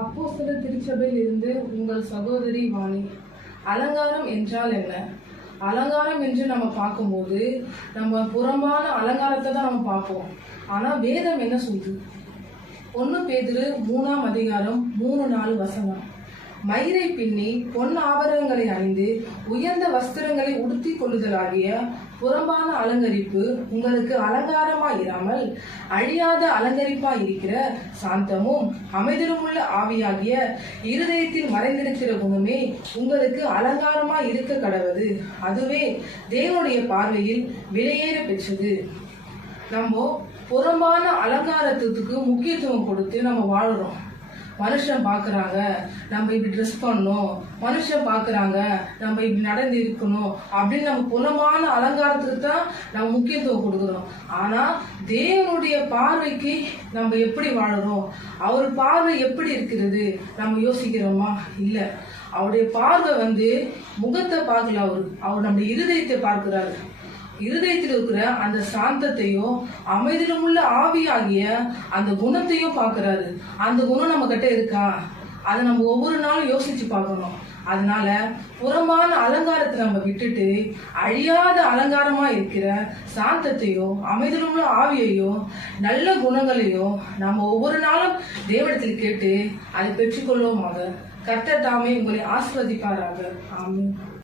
அப்போஸ்தலர் திருச்சபையில் இருந்து உங்கள் சகோதரி வாணி. அலங்காரம் என்றால் என்ன? அலங்காரம் என்று நம்ம பார்க்கும்போது நம்ம புறம்பான அலங்காரத்தை தான் நம்ம பார்ப்போம். ஆனால் வேதம் என்ன சொல்லுது? 1 பேதுரு 3ஆம் அதிகாரம் 3-4 வசனம். மயிரை பின்னி பொன் ஆபரணங்களை அணிந்து உயர்ந்த வஸ்திரங்களை உடுத்தி கொள்ளுதலாகிய புறம்பான அலங்கரிப்பு உங்களுக்கு அலங்காரமாயிராமல் அழியாத அலங்கரிப்பாயிருக்கிற சாந்தமும் அமைதியுமுள்ள ஆவியாகிய இருதயத்தில் மறைந்திருக்கிற குணமே உங்களுக்கு அலங்காரமாய் இருக்க கடவது. அதுவே தேவனுடைய பார்வையில் விலையேற பெற்றது. நம்ம புறம்பான அலங்காரத்துக்கு முக்கியத்துவம் கொடுத்து நம்ம வாழுறோம். மனுஷன் பார்க்குறாங்க நம்ம இப்படி ட்ரெஸ் பண்ணணும், மனுஷன் பார்க்குறாங்க நம்ம இப்படி நடந்து இருக்கணும் அப்படின்னு நம்ம புறம்பான அலங்காரத்துக்கு தான் நம்ம முக்கியத்துவம் கொடுக்குறோம். ஆனால் தேவனுடைய பார்வைக்கு நம்ம எப்படி வாழறோம், அவர் பார்வை எப்படி இருக்கிறது நம்ம யோசிக்கிறோமா? இல்லை. அவருடைய பார்வை முகத்தை பார்க்கல, அவர் நம்ம இருதயத்தை பார்க்கிறாரு. இருதயத்தில் இருக்கிற அந்த சாந்தத்தையும் அமைதியிலும் உள்ள ஆவியாகிய அந்த குணத்தையும் பார்க்கிறாரு. அந்த குணம் நம்ம கிட்ட இருக்கா? அதை நம்ம ஒவ்வொரு நாளும் யோசிச்சு பார்க்கணும். அதனால புறம்பான அலங்காரத்தை நம்ம விட்டுட்டு அழியாத அலங்காரமா இருக்கிற சாந்தத்தையும் அமைதியிலும் உள்ள ஆவியையும் நல்ல குணங்களையும் நம்ம ஒவ்வொரு நாளும் தேவனிடத்தில் கேட்டு அதை பெற்றுக்கொள்வோமாக. கர்த்தர் தாமே உங்களை ஆசீர்வதிப்பாராக. ஆமென்.